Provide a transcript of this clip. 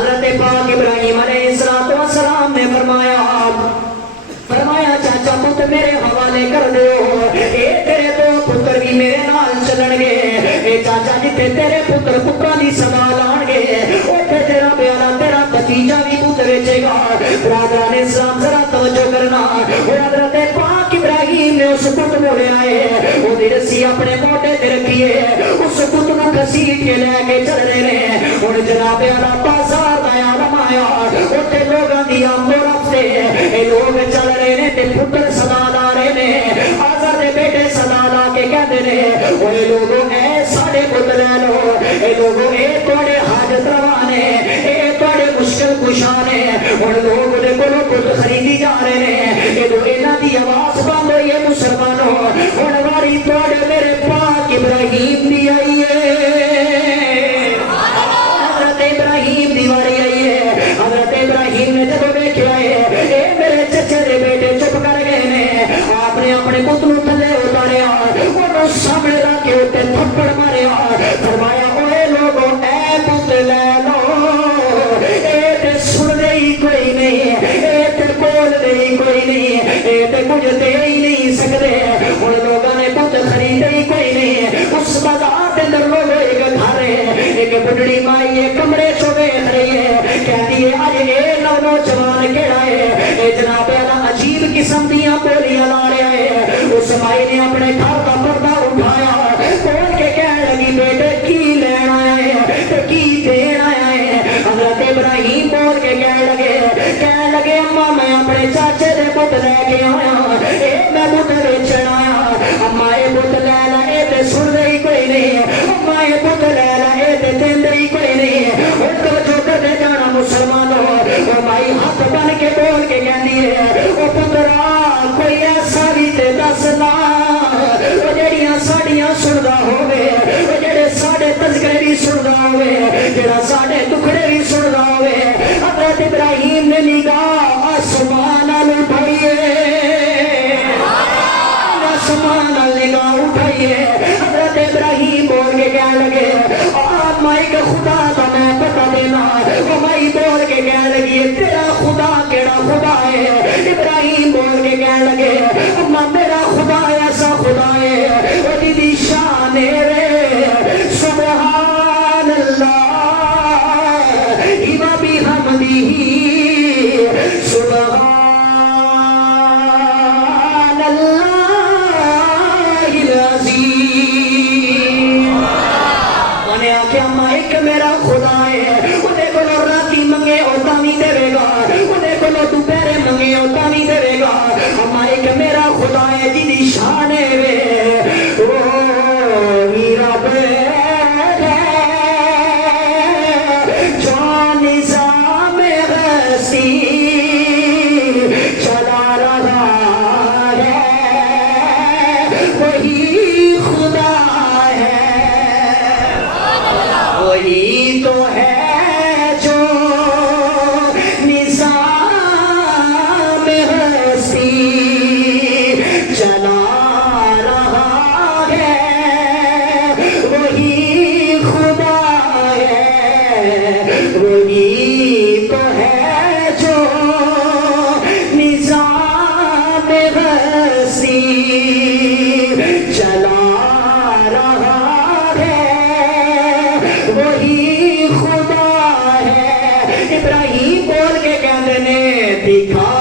حضرت پاک ابراہیم علیہ السلام نے فرمایا چاچا پتر میرے حوالے کر دو، اے تیرے دو پتر بھی میرے نال چلن گے، اے چاچا جتے تیرے پتر پترا دی سوال آن گے اوتھے تیرا پیارا تیرا بھتیجا بھی پتر ویچے گا۔ برادران اسلام ذرا توجہ کرنا، حضرت پاک ابراہیم نے اس پتر کو لے آئے، وہ دی رسی اپنے موٹے تے رکھیے، اس پتر کو کسیٹ کے لے کے چل رہے ہیں۔ اور جناب والا بازار دا عالم آیا، اوتھے لوگاں دی آمد و رفت اے لوگ چل رہے نے تے پتر صدا لا رہے نے، آزر دے بیٹے صدا لا کے کہندے نے اوے لوگوں اے ساڈے پتر لے لو، اے لوگوں اے تواڈے حاجت روا نے، اے تواڈے مشکل کشا نے۔ ہن لوگ دے کولوں پتر خریدی جا رہے نے، اے لو انہاں دی آواز بند ہوئی ہے مسلمانوں، ہن واری تواڈے میرے پاک ابراہیم دی آئی ہے، حضرت ابراہیم دی واری آئی ہے۔ حضرت ابراہیم نے جب دیکھا ہے اے میرے چچے دے بیٹے چپ کر گئے نے، آپ نے اپنے پتر نوں تھلے اتاریا، انہوں سامنے رکھ کے اوتے تھپڑ ماریا، فرمایا اوے لوگوں اے پتر لے لو، اے تے سن دے ہی کوئی نہیں، اے تے بول دے ہی کوئی نہیں، اے تے کچھ دے ہی نہیں سکتے۔ ان لوگوں نے پتر خریدے ہی کوئی نہیں۔ اس بازار کے اندر لوگ ایک گھر ہے، ایک بڑھڑی مائی ایک کمرے چ ویکھ رہی ہے، کہتی ہے اج اے نوجوان کیڑا ہے، اے جناب والا عجیب قسم دیاں بولیاں لا رہا ہے۔ اس مائی نے اپنے گھر کا پردہ اٹھایا، کھول کے کہنے لگی بیٹے کی لین آیا ہے تے کی دین آیا ہے؟ حضرت ابراہیم بول کے کہنے لگے اما میں اپنے چاچے دے پت لے کے آیا، اے میں پت ویچن آیا۔ اما اے پت لے لا، اے تے سن دے ہی کوئی نہیں، اما اے پت لے لا، اے تے دین دے ہی کوئی نہیں۔ ہن توجہ کرنے جانا مسلمانوں، او مائی ہاتھ بن کے بول کے کہندی ہے او پترا کوئی ایسا بھی تے دس نا او جڑیاں ساڈیاں سندا ہوے، او جڑے ساڈے تذکرے بھی سندا ہوے، جڑا ساڈے ٹکڑے بھی سندا ہوے۔ حضرت ابراہیم نے نگاہ آسمان نال اٹھائیے، آسمان نال نگاہ اٹھائیے۔ حضرت ابراہیم بول کے کہنے لگے مائی کا خدا دا میں پتہ دینا، او مائی بول کے کہنے لگی تیرا خدا کیڑا خدا ہے؟ ابراہیم بول کے کہنے لگے اما میرا خدا ایسا خدا ہے، او دی شان ہے سبحان اللہ و بحمدہ سبحان اللہ العظیم۔ انہیں آکھیا اما ایک میرا خدا ہے، انہیں کو راتی منگے اوتا نہیں دے گا، انہیں کو دوپہرے منگے اوتا نہیں دے گا۔ اما ایک میرا خدا ہے جی دی شان ہے وہی رب ہے جو نظام ہستی چلا رہا ہے، وہی خدا ہے، وہی تو ہے جو نظام ہستی چلا رہا ہے، وہی خدا ہے، وہی تو ہے جو نظام ہستی چلا رہا ہے، وہی خدا ہے۔ ابراہیم بول کے کہندے نے دکھا